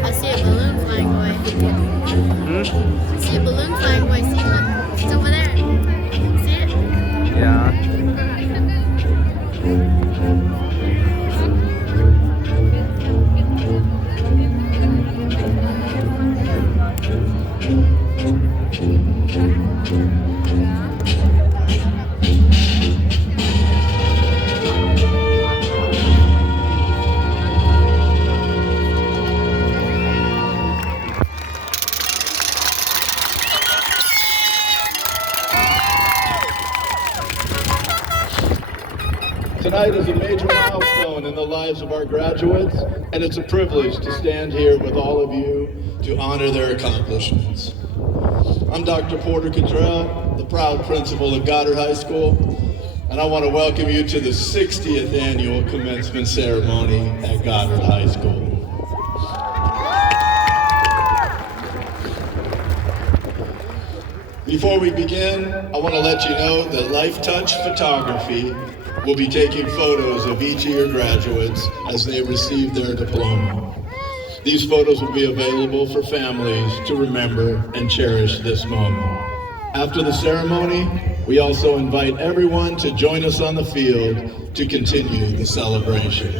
I see a balloon flying away. I see a balloon flying away. See, look. It's over there. See it? Yeah. Tonight is a major milestone in the lives of our graduates, and it's a privilege to stand here with all of you to honor their accomplishments. I'm Dr. Porter Cottrell, the proud principal of Goddard High School, and I want to welcome you to the 60th annual commencement ceremony at Goddard High School. Before we begin, I want to let you know that Life Touch Photography will be taking photos of each of your graduates as they receive their diploma. These photos will be available for families to remember and cherish this moment. After the ceremony, we also invite everyone to join us on the field to continue the celebration.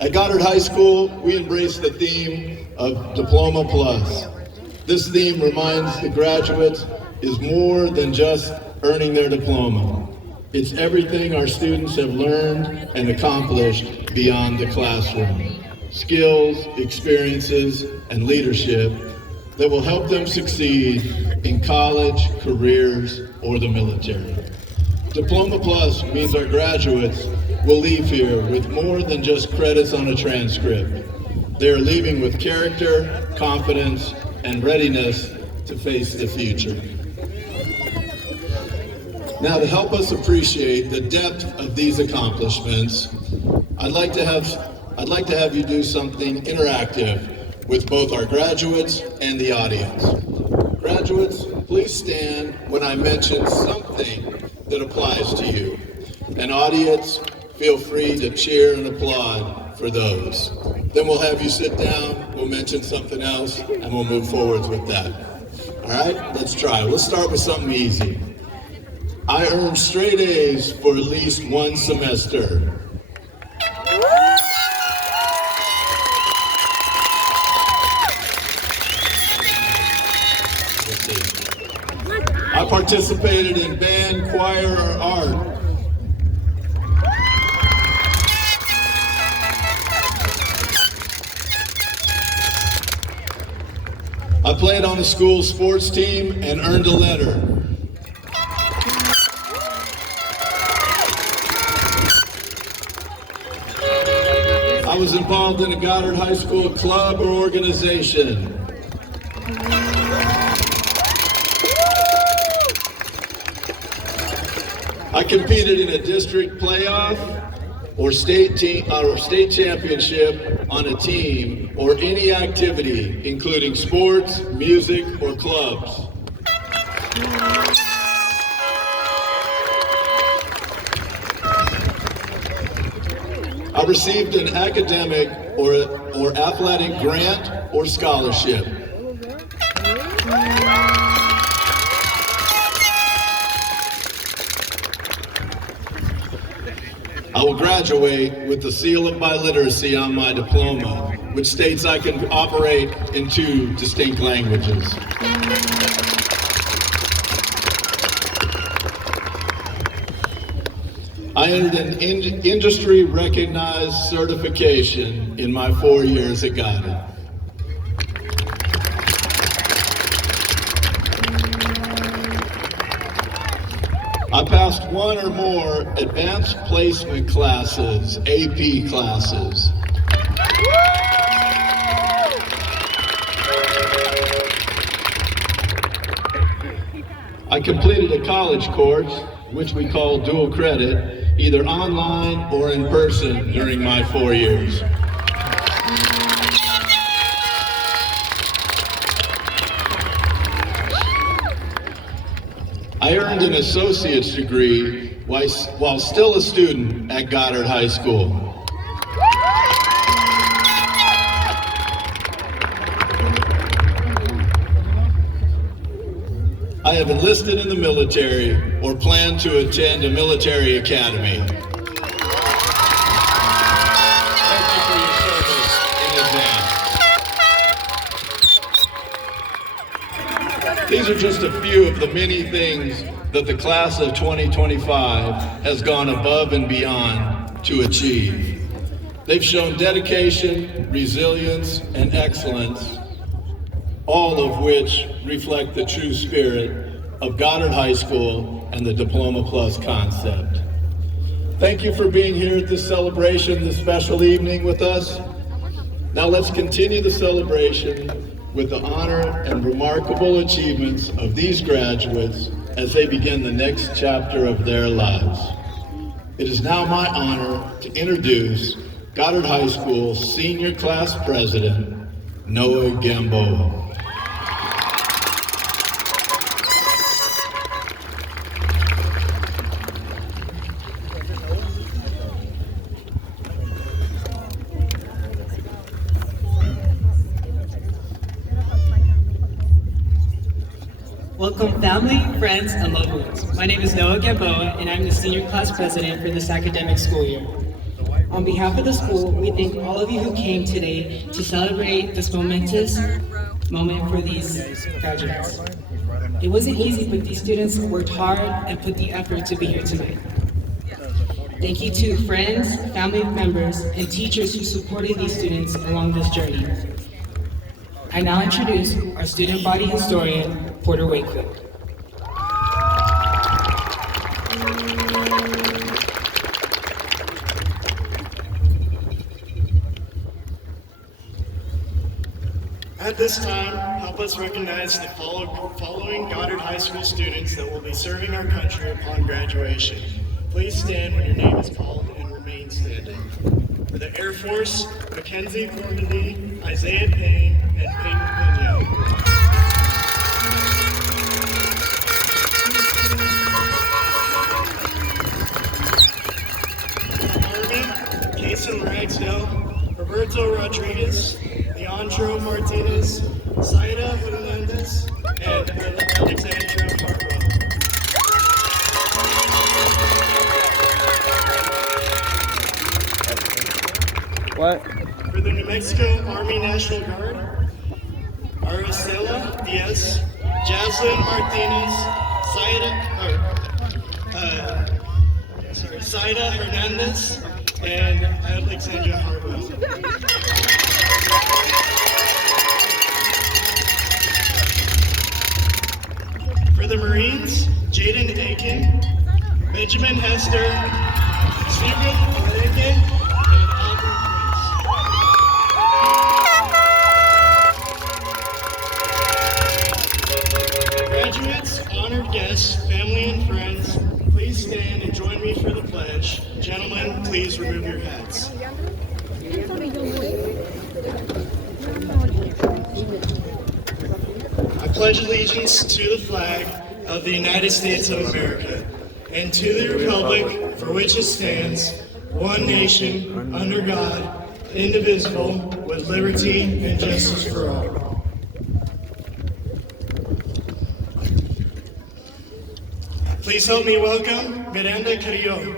At Goddard High School, we embrace the theme of Diploma Plus. This theme reminds the graduates is more than just earning their diploma. It's everything our students have learned and accomplished beyond the classroom. Skills, experiences, and leadership that will help them succeed in college, careers, or the military. Diploma Plus means our graduates will leave here with more than just credits on a transcript. They are leaving with character, confidence, and readiness to face the future. Now, to help us appreciate the depth of these accomplishments, I'd like to have you do something interactive with both our graduates and the audience. Graduates, please stand when I mention something that applies to you. And audience, feel free to cheer and applaud for those. Then we'll have you sit down, we'll mention something else, and we'll move forwards with that. All right, let's try. Let's start with something easy. I earned straight A's for at least one semester. I participated in band, choir, or art. I played on a school sports team and earned a letter. I was involved in a Goddard High School club or organization. I competed in a district playoff or state championship on a team or any activity, including sports, music, or clubs. received an academic or athletic grant or scholarship. I will graduate with the seal of biliteracy on my diploma, which states I can operate in 2 distinct languages. I earned an industry-recognized certification in my 4 years at Goddard. I passed 1 or more advanced placement classes, AP classes. I completed a college course, which we call dual credit, either online or in person during my 4 years. I earned an associate's degree while still a student at Goddard High School. I have enlisted in the military or plan to attend a military academy. Thank you for your service in advance. These are just a few of the many things that the class of 2025 has gone above and beyond to achieve. They've shown dedication, resilience, and excellence, all of which reflect the true spirit of Goddard High School and the Diploma Plus concept. Thank you for being here at this celebration, this special evening with us. Now let's continue the celebration with the honor and remarkable achievements of these graduates as they begin the next chapter of their lives. It is now my honor to introduce Goddard High School Senior Class President, Noah Gamboa. Welcome family, friends, and loved ones. My name is Noah Gamboa, and I'm the Senior Class President for this academic school year. On behalf of the school, we thank all of you who came today to celebrate this momentous moment for these graduates. It wasn't easy, but these students worked hard and put the effort to be here tonight. Thank you to friends, family members, and teachers who supported these students along this journey. I now introduce our student body historian, Porter Wakefield. At this time, help us recognize the following Goddard High School students that will be serving our country upon graduation. Please stand when your name is called and remain standing. For the Air Force, Mackenzie Cordy, Isaiah Payne, and Peyton Pena. Army, Kason Ragsdale, Roberto Rodriguez, Leandro Martinez, Zaida Hernandez, and Alexandra Hartwell. What? For the New Mexico Army National Guard, Araceli Diaz, Jaslyn Martinez, Zaida Hernandez, and Alexandra Hartwell. For the Marines, Jaden Aiken, Benjamin Hester, Stephen Orenke, and Albert Prince. Graduates, honored guests, family, and friends, please stand and join me for the pledge. Gentlemen, please remove your hats. I pledge allegiance to the flag of the United States of America and to the republic for which it stands, one nation, under God, indivisible, with liberty and justice for all. Please help me welcome Miranda Carrillo.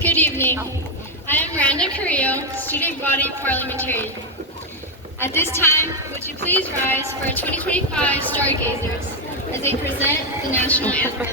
Good evening. I am Miranda Carrillo, Student Body Parliamentarian. At this time, would you please rise for our 2025 Stargazers as they present the national anthem.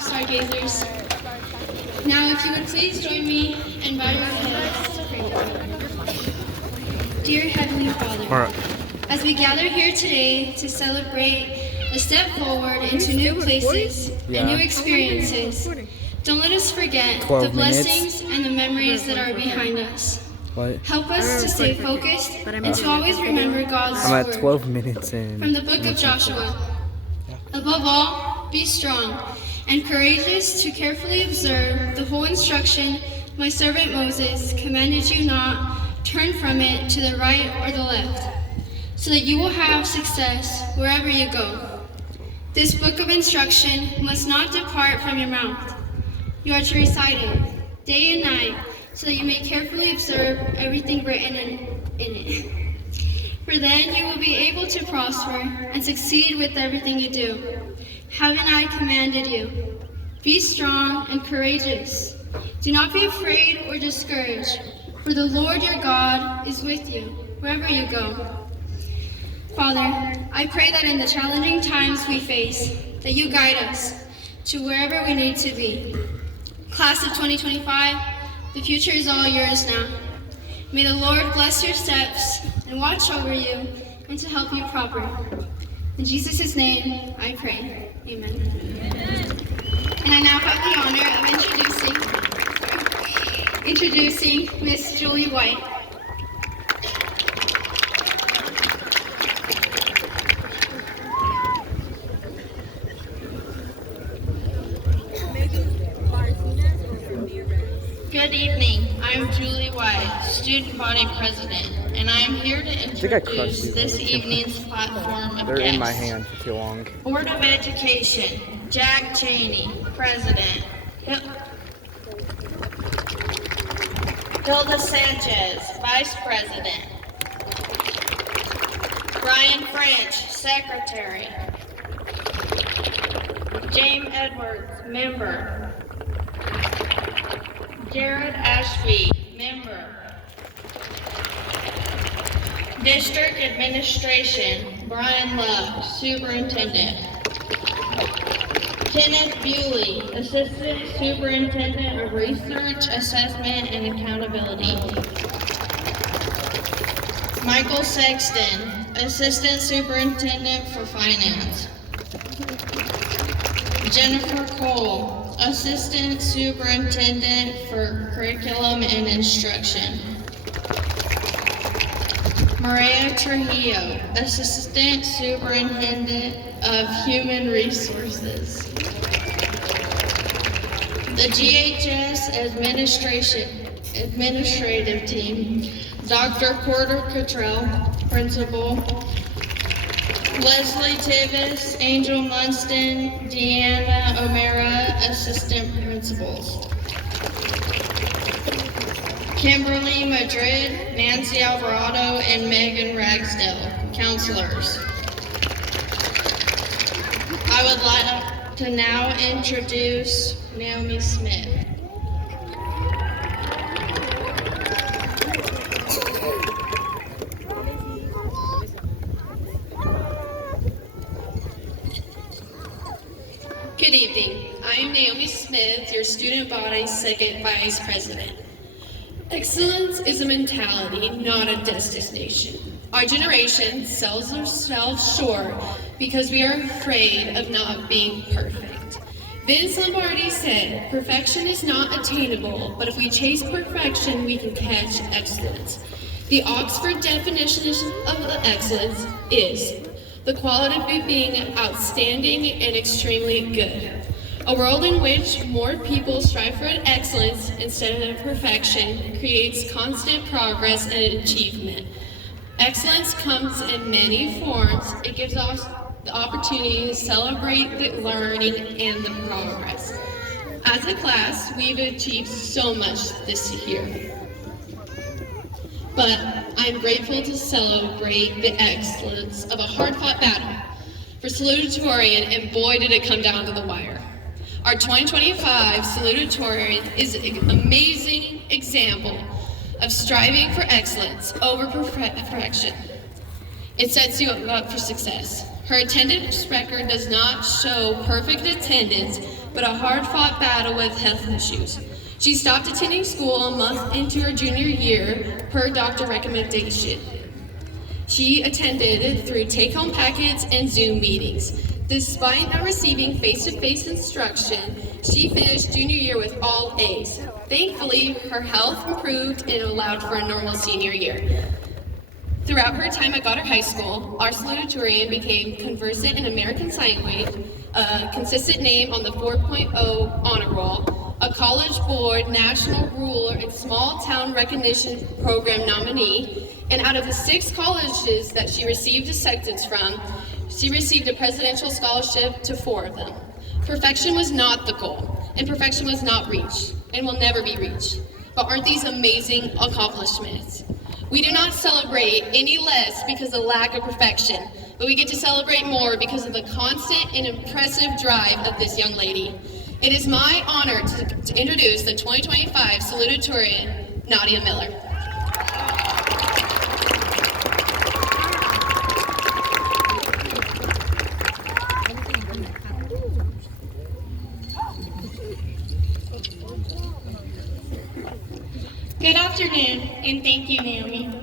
Stargazers. Now, if you would please join me and bow your heads. Dear Heavenly Father, as we gather here today to celebrate a step forward into new places and new experiences, don't let us forget the blessings and the memories that are behind us. Help us to stay focused and to always remember God's I'm at word 12 minutes in. from the book of Joshua. Above all, be strong and courageous to carefully observe the whole instruction my servant Moses commanded you, not turn from it to the right or the left, so that you will have success wherever you go. This book of instruction must not depart from your mouth. You are to recite it day and night, so that you may carefully observe everything written in it. For then you will be able to prosper and succeed with everything you do. Haven't I commanded you? Be strong and courageous. Do not be afraid or discouraged, for the Lord your God is with you wherever you go. Father, I pray that in the challenging times we face, that you guide us to wherever we need to be. Class of 2025, the future is all yours now. May the Lord bless your steps and watch over you and to help you prosper. In Jesus' name, I pray. Amen. And I now have the honor of introducing Miss Julie White. Good evening. I'm Julie White, Student Body President, and I am here to introduce this evening's platform of They're guests. in my hand for too long. Board of Education, Jack Cheney, President. Hilda Sanchez, Vice President. Brian French, Secretary. James Edwards, Member. Jared Ashby, Member. District Administration, Brian Love, Superintendent. Kenneth Bewley, Assistant Superintendent of Research, Assessment, and Accountability. Michael Sexton, Assistant Superintendent for Finance. Jennifer Cole, Assistant Superintendent for Curriculum and Instruction. Maria Trujillo, Assistant Superintendent of Human Resources. The GHS Administrative Team, Dr. Porter Cottrell, Principal. Leslie Tivis, Angel Munston, Deanna O'Mara, Assistant Principals. Kimberly Madrid, Nancy Alvarado, and Megan Ragsdale, Counselors. I would like to now introduce Naomi Smith. Good evening. I am Naomi Smith, your student body second vice president. Excellence is a mentality, not a destination. Our generation sells ourselves short because we are afraid of not being perfect. Vince Lombardi said, "Perfection is not attainable, but if we chase perfection, we can catch excellence." The Oxford definition of excellence is the quality of being outstanding and extremely good. A world in which more people strive for excellence instead of perfection creates constant progress and achievement. Excellence comes in many forms. It gives us the opportunity to celebrate the learning and the progress. As a class, we've achieved so much this year. But I'm grateful to celebrate the excellence of a hard-fought battle for salutatorian, and boy did it come down to the wire. Our 2025 salutatorian is an amazing example of striving for excellence over perfection. It sets you up for success. Her attendance record does not show perfect attendance, but a hard-fought battle with health issues. She stopped attending school a month into her junior year per doctor recommendation. She attended through take-home packets and Zoom meetings. Despite not receiving face-to-face instruction, she finished junior year with all A's. Thankfully, her health improved and allowed for a normal senior year. Throughout her time at Goddard High School, our salutatorian became conversant in American Sign Language, a consistent name on the 4.0 honor roll, a College Board National Ruler and Small Town Recognition Program nominee, and out of the 6 colleges that she received acceptance from, she received a presidential scholarship to 4 of them. Perfection was not the goal, and perfection was not reached, and will never be reached. But aren't these amazing accomplishments? We do not celebrate any less because of lack of perfection, but we get to celebrate more because of the constant and impressive drive of this young lady. It is my honor to introduce the 2025 salutatorian, Nadia Miller. Good afternoon, and thank you, Naomi.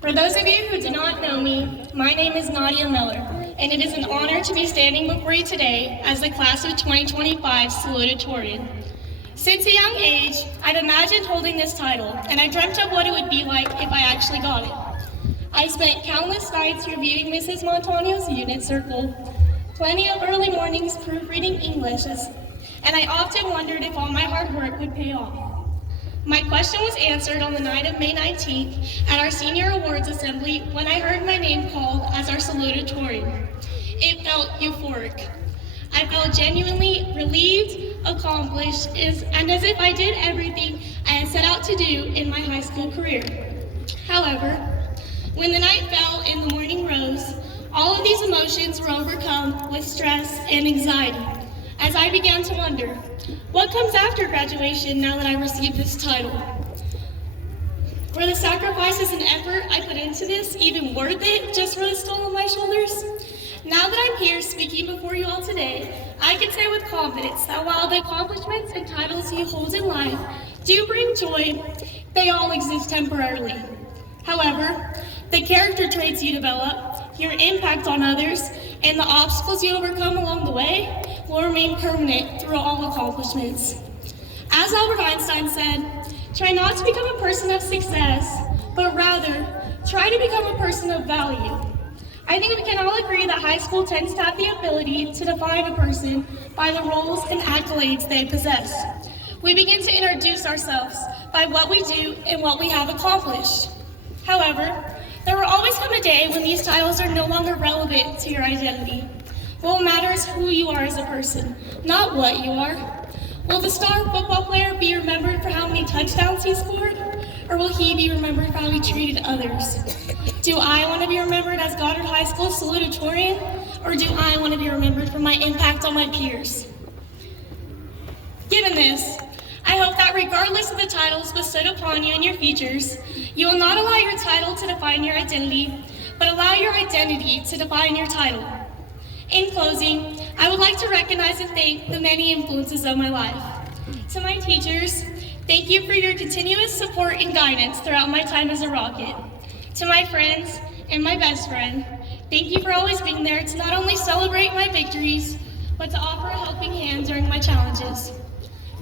For those of you who do not know me, my name is Nadia Miller, and it is an honor to be standing before you today as the class of 2025 salutatorian. Since a young age, I've imagined holding this title, and I dreamt of what it would be like if I actually got it. I spent countless nights reviewing Mrs. Montano's unit circle, plenty of early mornings proofreading Englishes, and I often wondered if all my hard work would pay off. My question was answered on the night of May 19th at our senior awards assembly when I heard my name called as our salutatorian. It felt euphoric. I felt genuinely relieved, accomplished, and as if I did everything I had set out to do in my high school career. However, when the night fell and the morning rose, emotions were overcome with stress and anxiety as I began to wonder, what comes after graduation now that I received this title? Were the sacrifices and effort I put into this even worth it just for the stone on my shoulders? Now that I'm here speaking before you all today, I can say with confidence that while the accomplishments and titles you hold in life do bring joy, they all exist temporarily. However, the character traits you develop, your impact on others, and the obstacles you overcome along the way will remain permanent through all accomplishments. As Albert Einstein said, try not to become a person of success, but rather try to become a person of value. I think we can all agree that high school tends to have the ability to define a person by the roles and accolades they possess. We begin to introduce ourselves by what we do and what we have accomplished. However, there will always come a day when these titles are no longer relevant to your identity. What matters is who you are as a person, not what you are. Will the star football player be remembered for how many touchdowns he scored? Or will he be remembered for how he treated others? Do I want to be remembered as Goddard High School salutatorian? Or do I want to be remembered for my impact on my peers? Given this, I hope that regardless of the titles bestowed upon you in your futures, you will not allow your title to define your identity, but allow your identity to define your title. In closing, I would like to recognize and thank the many influences of my life. To my teachers, thank you for your continuous support and guidance throughout my time as a Rocket. To my friends and my best friend, thank you for always being there to not only celebrate my victories, but to offer a helping hand during my challenges.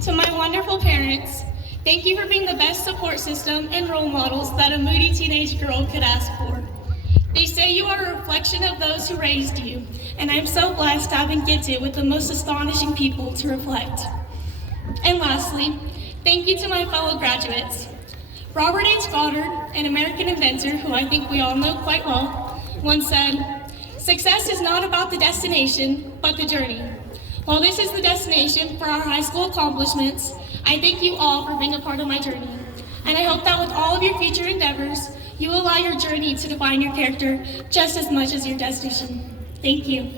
To my wonderful parents, thank you for being the best support system and role models that a moody teenage girl could ask for. They say you are a reflection of those who raised you, and I'm so blessed to have been gifted with the most astonishing people to reflect. And lastly, thank you to my fellow graduates. Robert H. Goddard, an American inventor who I think we all know quite well, once said, "Success is not about the destination, but the journey." While this is the destination for our high school accomplishments, I thank you all for being a part of my journey. And I hope that with all of your future endeavors, you will allow your journey to define your character just as much as your destination. Thank you.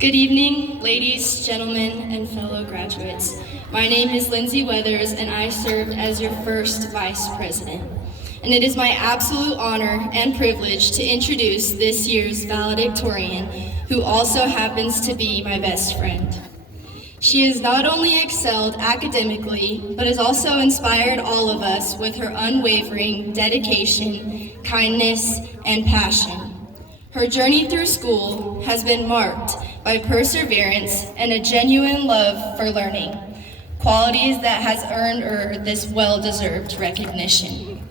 Good evening, ladies, gentlemen, and fellow graduates. My name is Lindsay Weathers, and I served as your first vice president. And it is my absolute honor and privilege to introduce this year's valedictorian, who also happens to be my best friend. She has not only excelled academically, but has also inspired all of us with her unwavering dedication, kindness, and passion. Her journey through school has been marked by perseverance and a genuine love for learning, qualities that has earned her this well-deserved recognition.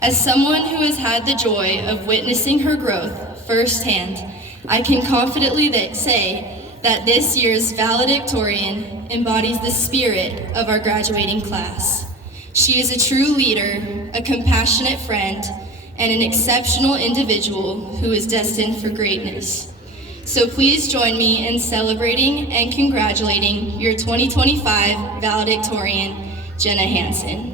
As someone who has had the joy of witnessing her growth firsthand, I can confidently say that this year's valedictorian embodies the spirit of our graduating class. She is a true leader, a compassionate friend, and an exceptional individual who is destined for greatness. So please join me in celebrating and congratulating your 2025 valedictorian, Jenna Hansen.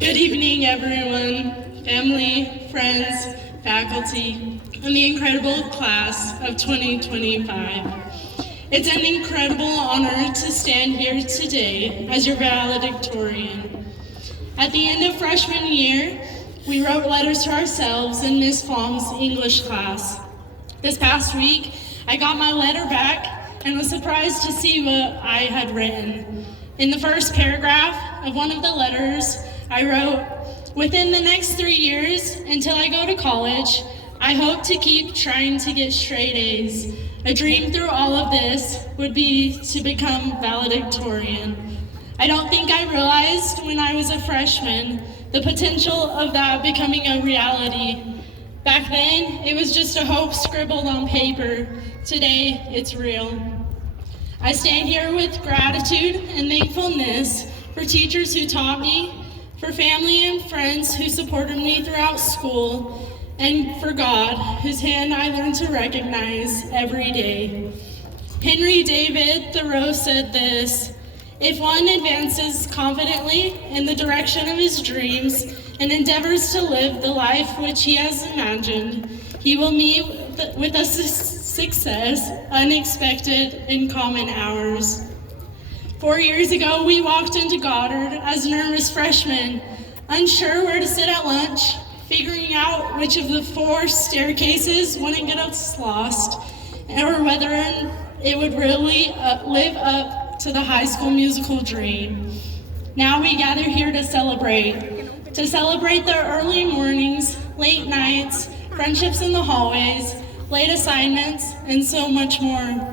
Good evening, everyone, family, friends, faculty, and the incredible class of 2025. It's an incredible honor to stand here today as your valedictorian. At the end of freshman year, we wrote letters to ourselves in Ms. Fong's English class. This past week, I got my letter back and was surprised to see what I had written. In the first paragraph of one of the letters, I wrote, "Within the next 3 years, until I go to college, I hope to keep trying to get straight A's. A dream through all of this would be to become valedictorian." I don't think I realized when I was a freshman the potential of that becoming a reality. Back then, it was just a hope scribbled on paper. Today, it's real. I stand here with gratitude and thankfulness for teachers who taught me, for family and friends who supported me throughout school, and for God, whose hand I learned to recognize every day. Henry David Thoreau said this: "If one advances confidently in the direction of his dreams and endeavors to live the life which he has imagined, he will meet with a success unexpected in common hours." 4 years ago, we walked into Goddard as nervous freshmen, unsure where to sit at lunch, figuring out which of the 4 staircases wouldn't get us lost, or whether it would really live up to the high school musical dream. Now we gather here to celebrate the early mornings, late nights, friendships in the hallways, late assignments, and so much more.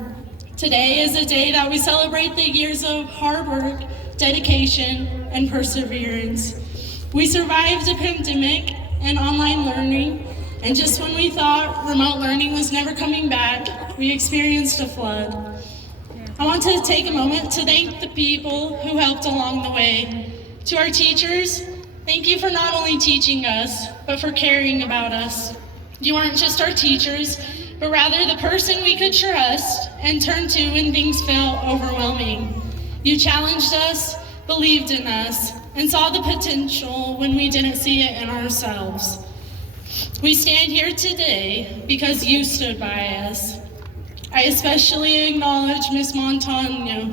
Today is a day that we celebrate the years of hard work, dedication, and perseverance. We survived a pandemic and online learning, and just when we thought remote learning was never coming back, we experienced a flood. I want to take a moment to thank the people who helped along the way. To our teachers, thank you for not only teaching us, but for caring about us. You aren't just our teachers, but rather the person we could trust and turn to when things felt overwhelming. You challenged us, believed in us, and saw the potential when we didn't see it in ourselves. We stand here today because you stood by us. I especially acknowledge Ms. Montano.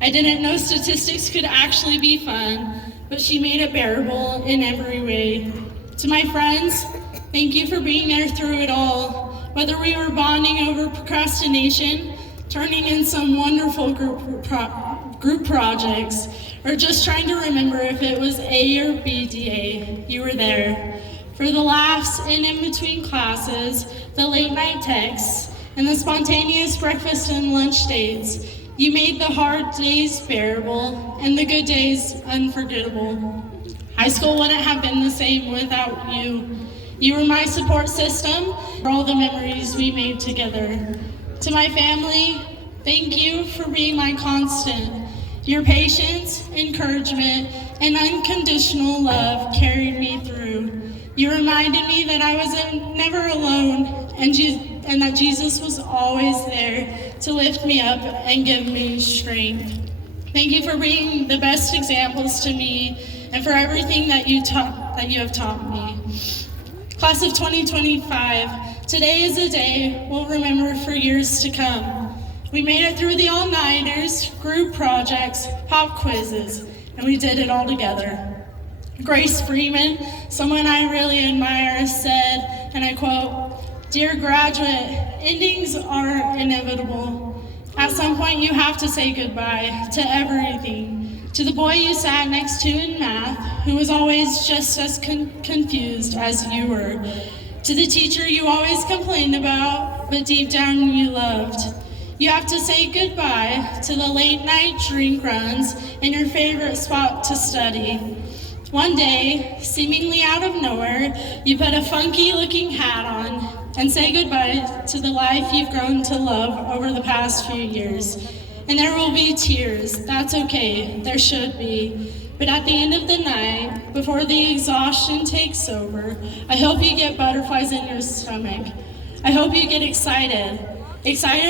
I didn't know statistics could actually be fun, but she made it bearable in every way. To my friends, thank you for being there through it all. Whether we were bonding over procrastination, turning in some wonderful group projects, or just trying to remember if it was A or B DA, you were there. For the laughs and in between classes, the late night texts, and the spontaneous breakfast and lunch dates, you made the hard days bearable and the good days unforgettable. High school wouldn't have been the same without you. You were my support system for all the memories we made together. To my family, thank you for being my constant. Your patience, encouragement, and unconditional love carried me through. You reminded me that I was never alone and that Jesus was always there to lift me up and give me strength. Thank you for being the best examples to me and for everything that you have taught me. Class of 2025, today is a day we'll remember for years to come. We made it through the all-nighters, group projects, pop quizzes, and we did it all together. Grace Freeman, someone I really admire, said, and I quote, "Dear graduate, endings are inevitable. At some point you have to say goodbye to everything. To the boy you sat next to in math, who was always just as confused as you were. To the teacher you always complained about, but deep down you loved. You have to say goodbye to the late night drink runs and your favorite spot to study. One day, seemingly out of nowhere, you put a funky looking hat on and say goodbye to the life you've grown to love over the past few years. And there will be tears, that's okay, there should be. But at the end of the night, before the exhaustion takes over, I hope you get butterflies in your stomach. I hope you get excited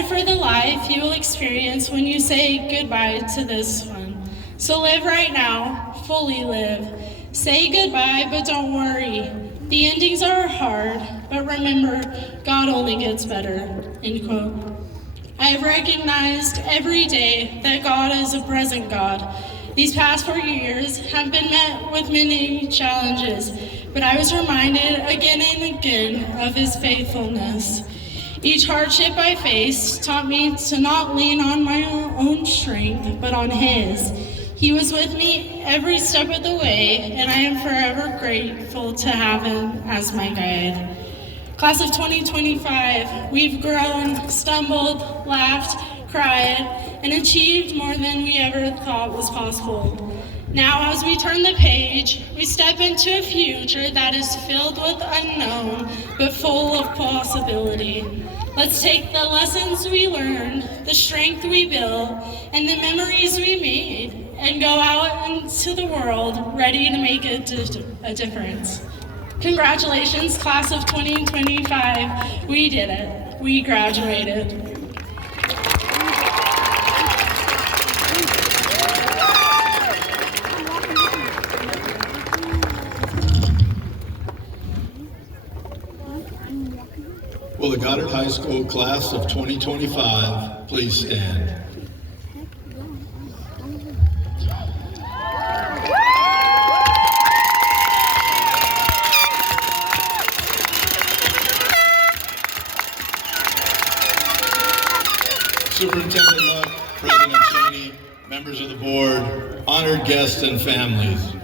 for the life you will experience when you say goodbye to this one. So live right now, fully live. Say goodbye, but don't worry. The endings are hard, but remember, God only gets better," end quote. I have recognized every day that God is a present God. These past 4 years have been met with many challenges, but I was reminded again and again of His faithfulness. Each hardship I faced taught me to not lean on my own strength, but on His. He was with me every step of the way, and I am forever grateful to have Him as my guide. Class of 2025, we've grown, stumbled, laughed, cried, and achieved more than we ever thought was possible. Now, as we turn the page, we step into a future that is filled with unknown, but full of possibility. Let's take the lessons we learned, the strength we built, and the memories we made, and go out into the world ready to make a difference. Congratulations, class of 2025. We did it. We graduated. Will the Goddard High School class of 2025 please stand? Superintendent Luck, President Cheney, members of the board, honored guests and families,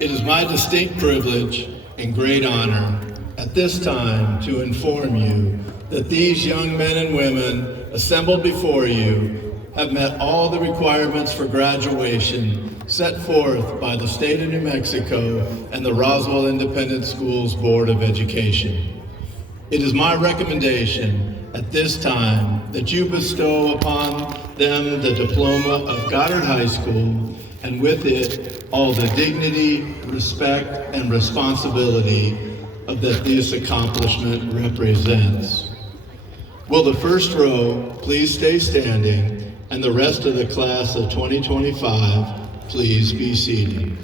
it is my distinct privilege and great honor at this time to inform you that these young men and women assembled before you have met all the requirements for graduation set forth by the state of New Mexico and the Roswell Independent Schools Board of Education. It is my recommendation at this time that you bestow upon them the diploma of Goddard High School, and with it all the dignity, respect, and responsibility that this accomplishment represents. Will the first row please stay standing, and the rest of the class of 2025 please be seated.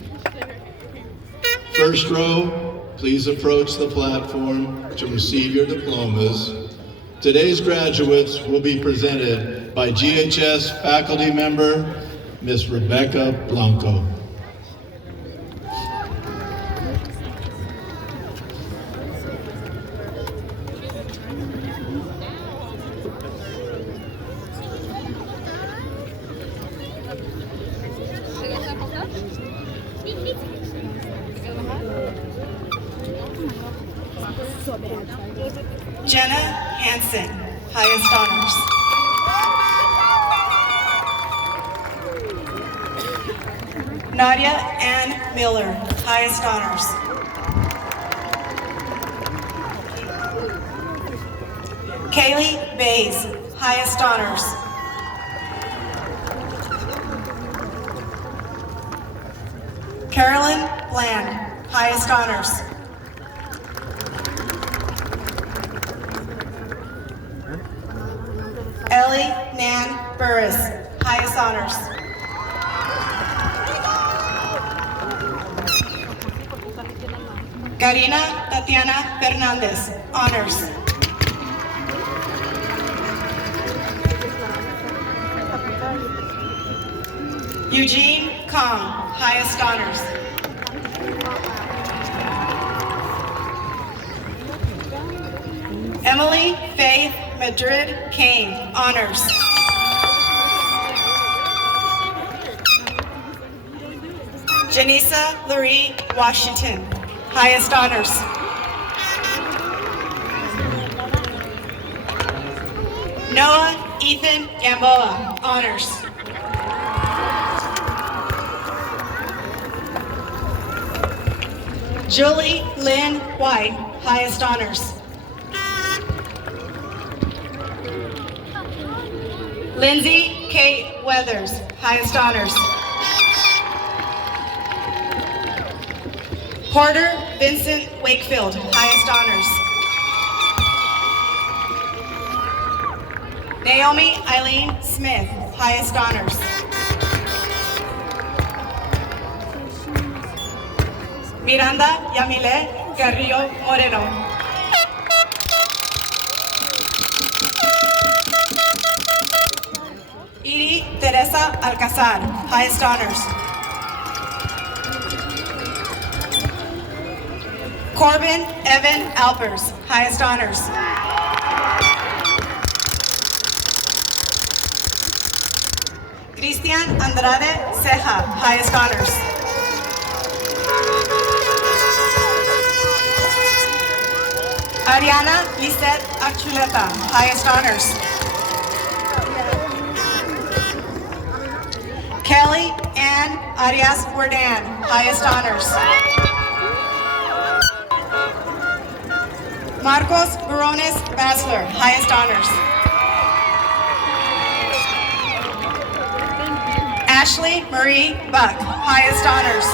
First row, please approach the platform to receive your diplomas. Today's graduates will be presented by GHS faculty member, Ms. Rebecca Blanco. Jenna Hansen, highest honors. Nadia Ann Miller, highest honors. Kaylee Bays, highest honors. Carolyn Bland, highest honors. Ellie Nan Burris, highest honors. Karina Tatiana Fernandez, honors. Eugene Kong, highest honors. Emily Faith Madrid Kane, honors. Janisa Lurie Washington, highest honors. Noah Ethan Gamboa, honors. Julie Lynn White, highest honors. Lindsay Kate Weathers, highest honors. Porter Vincent Wakefield, highest honors. Naomi Eileen Smith, highest honors. Miranda Yamile Carrillo Moreno. Iri Teresa Alcazar, highest honors. Corbin Evan Alpers, highest honors. Cristian Andrade Ceja, highest honors. Ariana Lisette Archuleta, highest honors. Kelly Ann Arias Wardan, highest honors. Marcos Barones Basler, highest honors. Ashley Marie Buck, highest honors.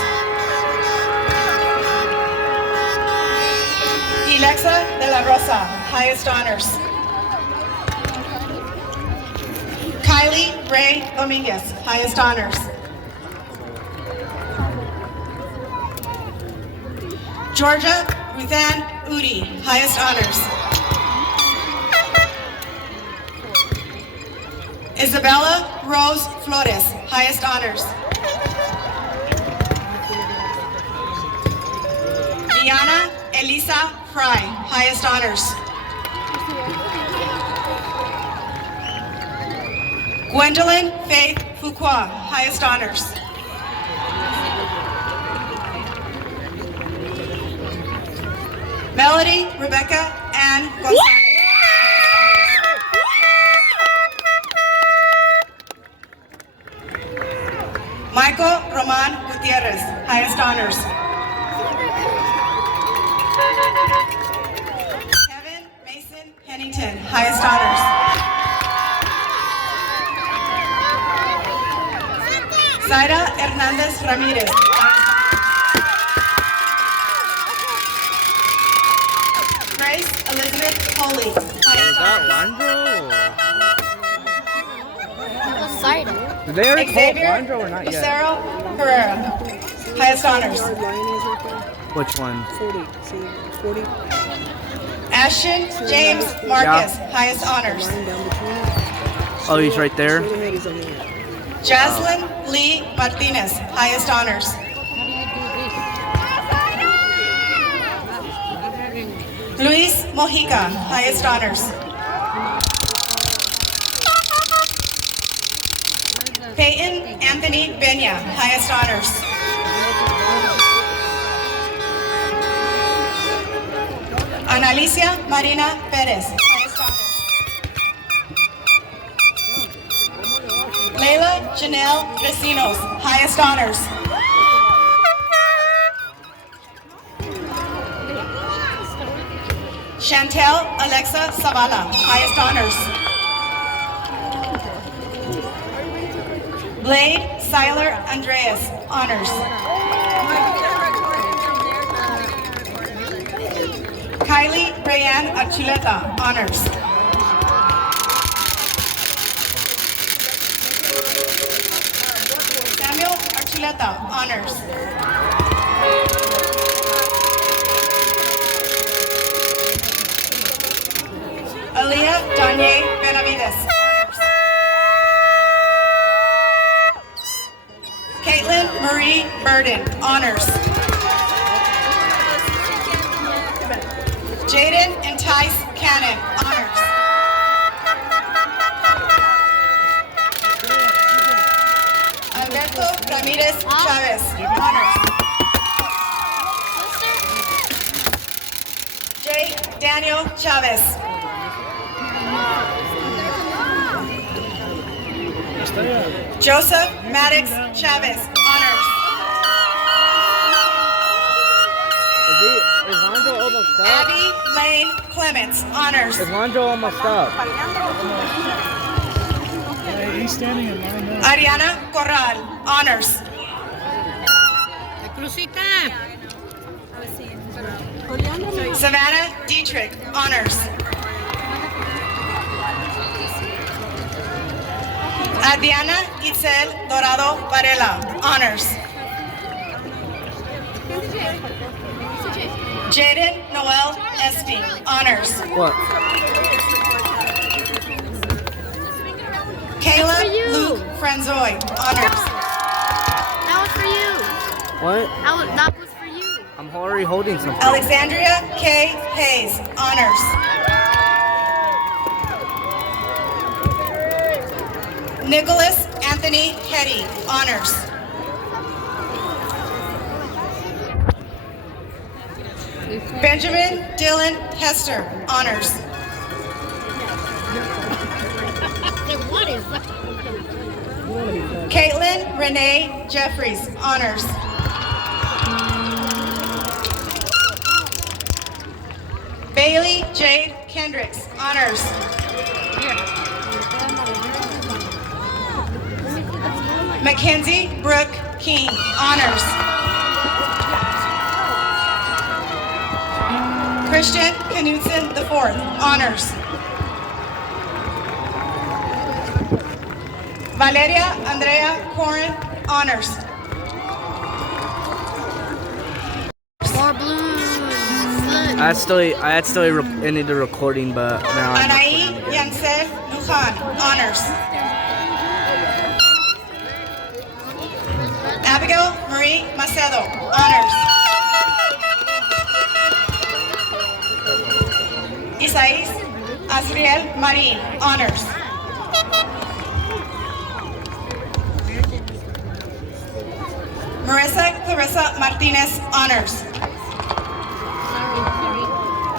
Alexa de la Rosa, highest honors. Kylie Ray Dominguez, highest honors. Georgia Ruthann Udi, highest honors. Isabella Rose Flores, highest honors. Diana Elisa Fry, highest honors. Gwendolyn Faith Fuqua, highest honors. Melody Rebecca Ann Gonzalez. Michael Roman Gutierrez, highest honors. Kevin Mason Pennington, highest honors. Zaira Hernandez Ramirez, Grace Elizabeth Coley, highest honors. Did they already call Xavier Landro or not yet? Lucero Herrera, highest honors. Which one? Ashton James Marcus, highest honors. Oh, he's right there. Jaslyn Lee Martinez, highest honors. Luis Mojica, highest honors. Peyton Anthony Benya, highest honors. Analicia Marina Perez, highest honors. Layla Janelle Recinos, highest honors. Chantel Alexa Zavala, highest honors. Blade Siler Andreas, honors. Kylie Rayanne Archuleta, honors. Samuel Archuleta, honors. Aaliyah Danye Benavides, honors. Caitlin Marie Burden, honors. Jaden and Tice Cannon, honors. Alberto Ramirez Chavez, honors. J. Daniel Chavez. Joseph Maddox Chavez, honors. Is Landro almost up? Abby Lane Clements, honors. Is Landro almost up? He's standing in line now. Ariana Corral, honors. Savannah Dietrich, honors. Adriana Itzel Dorado Varela, honors. Jaden Noel Espy, honors. What? Kayla Luke Franzoy, honors. That was for you. What? That was for you. I'm already holding something. Alexandria K. Hayes, honors. Nicholas Anthony Hetty, honors. Benjamin Dylan Hester, honors. What is that? Caitlin Renee Jeffries, honors. Bailey Jade Kendricks, honors. Mackenzie Brooke King, honors. Christian Knudsen IV, honors. Valeria Andrea Corin, honors. More balloons. Look. I had still ended the recording, but now I'm Anaí recording again. Yancel Lujan, honors. Abigail Marie Macedo, honors. Isaías Asriel Marín, honors. Marissa Clarissa Martinez, honors.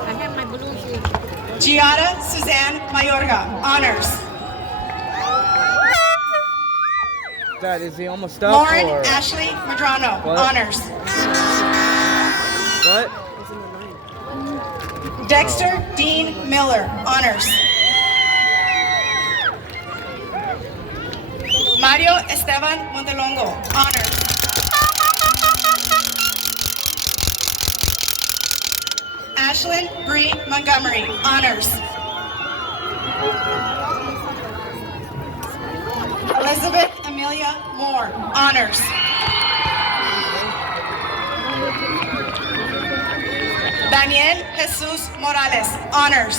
I have my balloons here. Giada Suzanne Mayorga, honors. Dad, is he almost up? Lauren or? Ashley Madrano, What? honors. What? Dexter Dean Miller, honors. Mario Esteban Montelongo, honors. Ashlyn Bree Montgomery, honors. Elizabeth Amelia Moore, honors. Daniel Jesus Morales, honors.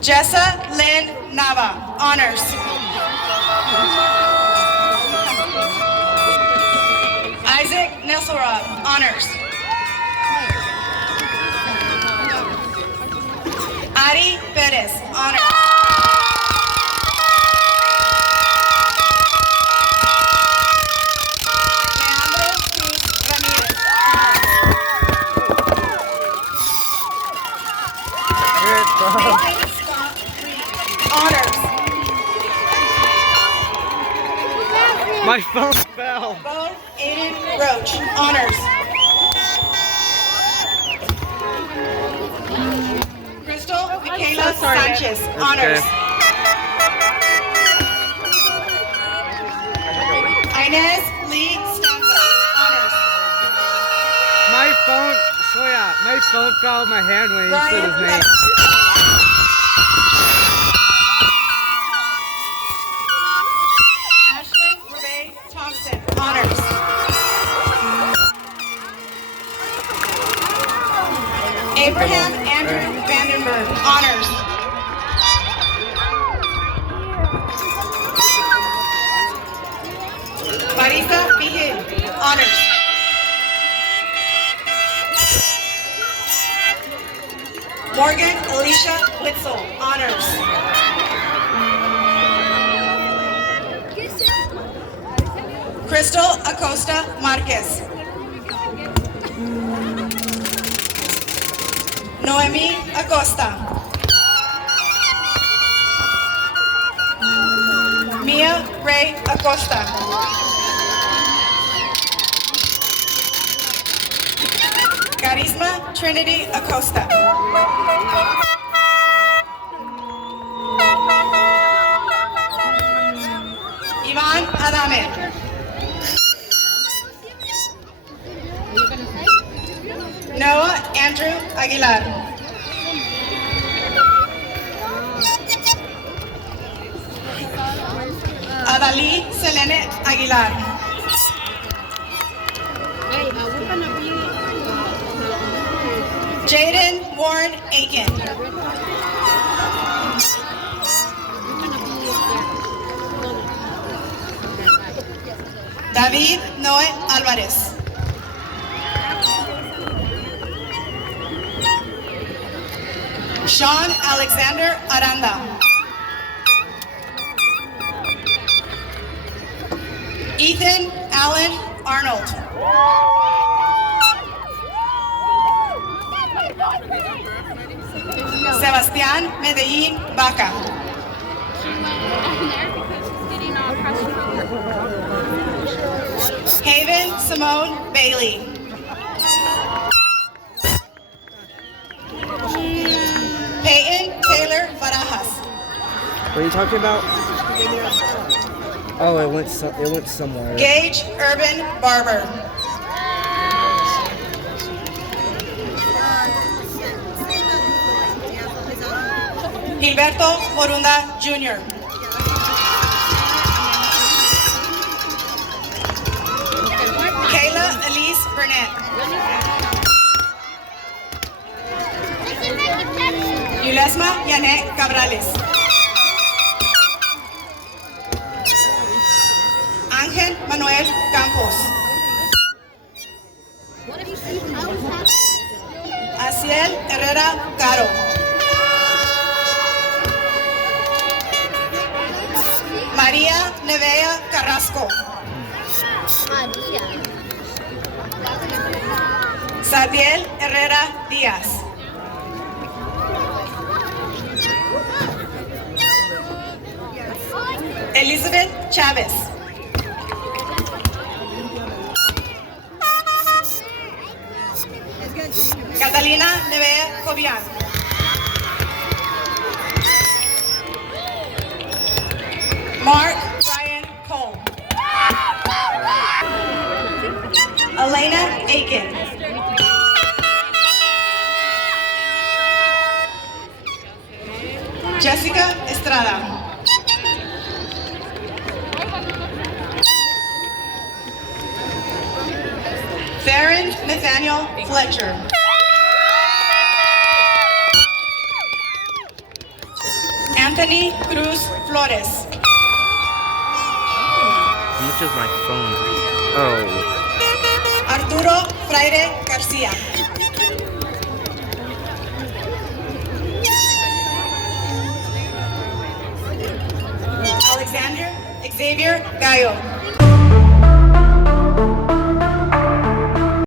Jessa Lynn Nava, honors. Isaac Nesselrod, honors. Ari Perez, honors. Leandro Cruz Ramirez, Nathan Scott Reed, honors. My phone fell. Bo Aiden Roach, honors. Crystal Michaela Sanchez, honors. Inez Lee Stanza, honors. My phone, my phone fell out of my hand when he said his name. Ashlyn Rebay Thompson, honors. Abraham Andrew Vandenberg, honors. Marisa Vigil, honors. Morgan Alicia Witzel, honors. Crystal Acosta Marquez. Noemi Acosta. Mia Ray Acosta. Carisma Trinity Acosta. Ivan Adame. Noah Andrew Aguilar. Adalí Selene Aguilar. Jaden Warren Aiken. David Noé Álvarez. Sean Alexander Aranda. Ethan Allen Arnold. Sebastián Medellín Vaca. Haven Simone Bailey. Peyton Taylor Barajas. What are you talking about? Oh, it went somewhere. Gage Urban Barber. Gilberto Morunda Jr. Kayla Elise Burnett. Yulesma Yanet Cabrales. Ángel Manuel Campos. Asiel Herrera Caro. María Nevea Carrasco. Sabiel Herrera Díaz. Elizabeth Chávez. Catalina Nevea Cobian. Mark Ryan Cole. Elena Aiken. Jessica Estrada. Farron Nathaniel Fletcher. Anthony Cruz Flores. How much is my phone? Oh. Arturo Fraire Garcia. Alexander Xavier Gallo.